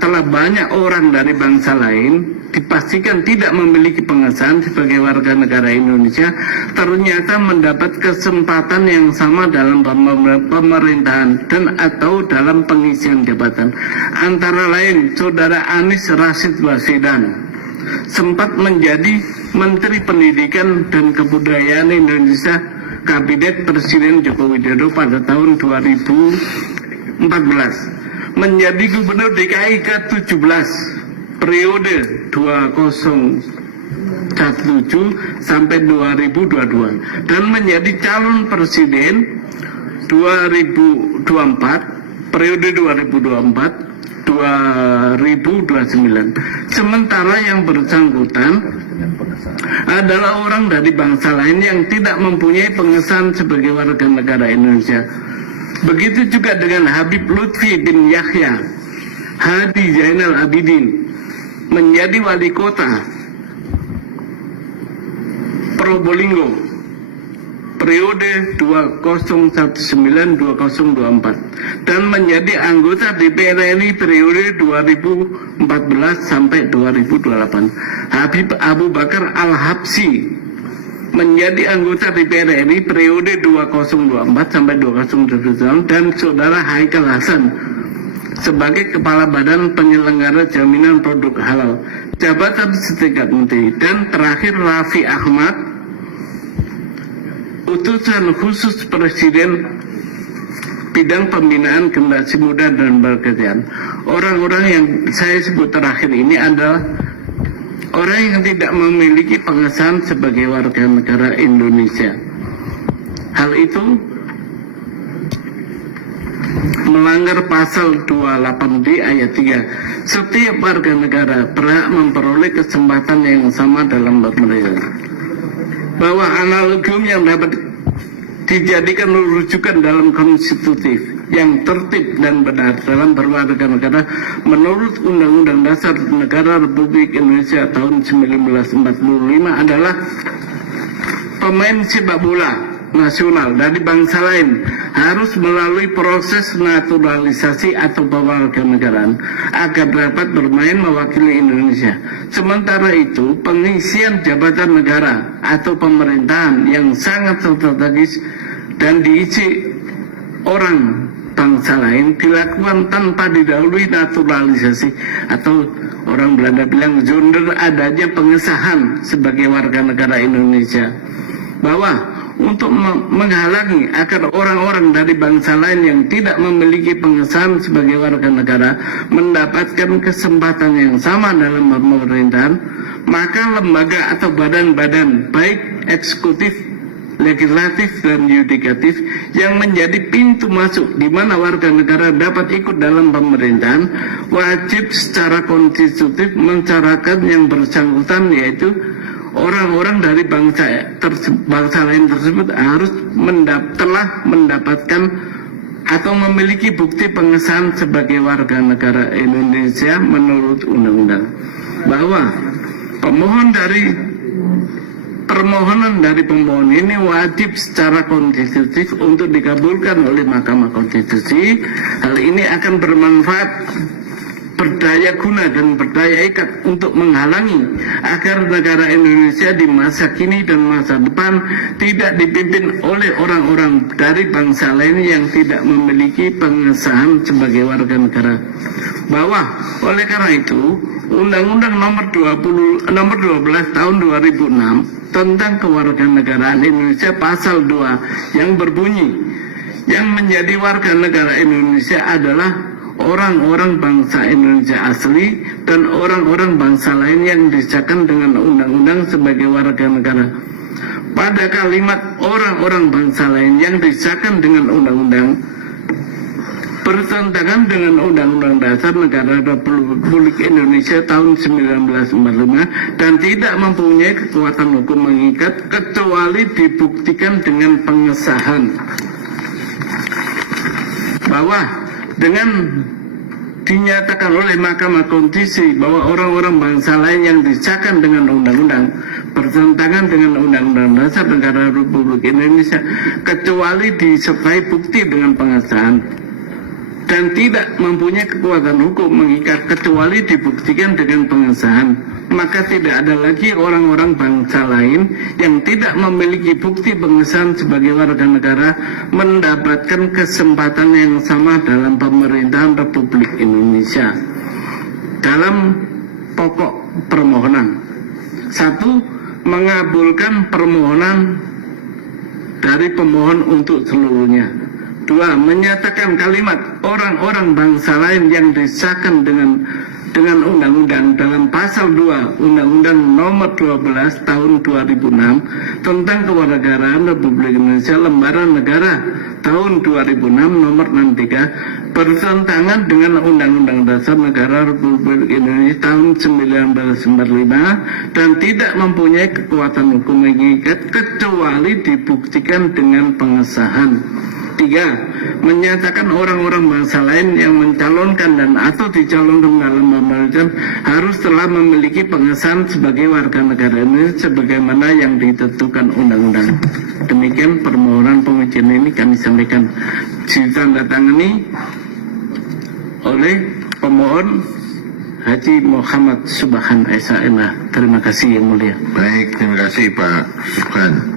telah banyak orang dari bangsa lain dipastikan tidak memiliki pengesahan sebagai warga negara Indonesia ternyata mendapat kesempatan yang sama dalam pemerintahan dan atau dalam pengisian jabatan. Antara lain, Saudara Anies Rashid Baswedan sempat menjadi Menteri Pendidikan dan Kebudayaan Indonesia Kabinet Presiden Joko Widodo pada tahun 2014, menjadi Gubernur DKI ke-17 periode 2017 sampai 2022 dan menjadi calon presiden 2024 periode 2024-2029. Sementara yang bersangkutan adalah orang dari bangsa lain yang tidak mempunyai pengesahan sebagai warga negara Indonesia. Begitu juga dengan Habib Lutfi bin Yahya Hadi Zainal Abidin, menjadi wali kota Probolinggo periode 2019-2024 dan menjadi anggota DPR RI periode 2014 sampai 2028. Habib Abu Bakar Al-Habsyi menjadi anggota DPR RI periode 2024 sampai 2029 dan Saudara Haikal Hasan sebagai Kepala Badan Penyelenggara Jaminan Produk Halal, jabatan setingkat menteri. Dan terakhir Raffi Ahmad, utusan khusus Presiden bidang pembinaan generasi muda dan pekerjaan. Orang-orang yang saya sebut terakhir ini adalah orang yang tidak memiliki pengesahan sebagai warga negara Indonesia. Hal itu melanggar pasal 28D ayat 3. Setiap warga negara berhak memperoleh kesempatan yang sama dalam pemerintahan. Bahwa analogium yang dapat dijadikan rujukan dalam konstitutif yang tertib dan benar dalam berwarga negara menurut Undang-Undang Dasar Negara Republik Indonesia tahun 1945 adalah pemain sepak bola nasional dari bangsa lain harus melalui proses naturalisasi atau kewarganegaraan agar dapat bermain mewakili Indonesia. Sementara itu, pengisian jabatan negara atau pemerintahan yang sangat strategis dan diisi orang bangsa lain dilakukan tanpa didahului naturalisasi atau orang Belanda bilang zonder, adanya pengesahan sebagai warga negara Indonesia. Bahwa untuk menghalangi agar orang-orang dari bangsa lain yang tidak memiliki pengesahan sebagai warga negara mendapatkan kesempatan yang sama dalam pemerintahan, maka lembaga atau badan-badan baik eksekutif, legislatif, dan yudikatif yang menjadi pintu masuk di mana warga negara dapat ikut dalam pemerintahan wajib secara konstitutif mencaratkan yang bersangkutan, yaitu orang-orang dari bangsa lain tersebut harus telah mendapatkan atau memiliki bukti pengesahan sebagai warga negara Indonesia menurut undang-undang. Bahwa permohonan dari pemohon ini wajib secara konstitutif untuk dikabulkan oleh Mahkamah Konstitusi. Hal ini akan bermanfaat, berdaya guna dan berdaya ikat untuk menghalangi agar negara Indonesia di masa kini dan masa depan tidak dipimpin oleh orang-orang dari bangsa lain yang tidak memiliki pengesahan sebagai warga negara. Bahwa oleh karena itu Undang-Undang nomor 12 tahun 2006 tentang kewarganegaraan Indonesia pasal 2 yang berbunyi, yang menjadi warga negara Indonesia adalah orang-orang bangsa Indonesia asli dan orang-orang bangsa lain yang disahkan dengan undang-undang sebagai warga negara. Pada kalimat orang-orang bangsa lain yang disahkan dengan undang-undang bertentangan dengan Undang-Undang Dasar Negara Republik Indonesia tahun 1945 dan tidak mempunyai kekuatan hukum mengikat kecuali dibuktikan dengan pengesahan. Bahwa dengan dinyatakan oleh Mahkamah Konstitusi bahwa orang-orang bangsa lain yang disahkan dengan undang-undang bertentangan dengan Undang-Undang Dasar Negara Republik Indonesia kecuali disertai bukti dengan pengesahan, dan tidak mempunyai kekuatan hukum mengikat kecuali dibuktikan dengan pengesahan, maka tidak ada lagi orang-orang bangsa lain yang tidak memiliki bukti pengesahan sebagai warga negara mendapatkan kesempatan yang sama dalam pemerintahan Republik Indonesia. Dalam pokok permohonan, 1. Mengabulkan permohonan dari pemohon untuk seluruhnya. 2. Menyatakan kalimat orang-orang bangsa lain yang disahkan dengan undang-undang dalam pasal 2 Undang-Undang Nomor 12 Tahun 2006 tentang Kewarganegaraan Republik Indonesia Lembaran Negara Tahun 2006 Nomor 63 bertentangan dengan Undang-Undang Dasar Negara Republik Indonesia Tahun 1945 dan tidak mempunyai kekuatan hukum mengikat kecuali dibuktikan dengan pengesahan. 3. Menyatakan orang-orang bangsa lain yang mencalonkan dan atau dicalonkan dalam pemerintahan harus telah memiliki pengesahan sebagai warga negara Indonesia sebagaimana yang ditentukan undang-undang. Demikian permohonan pengujian ini kami sampaikan ditandatangani oleh pemohon Haji Muhammad Subhan SHMH. Terima kasih yang mulia. Baik, terima kasih Pak Subhan.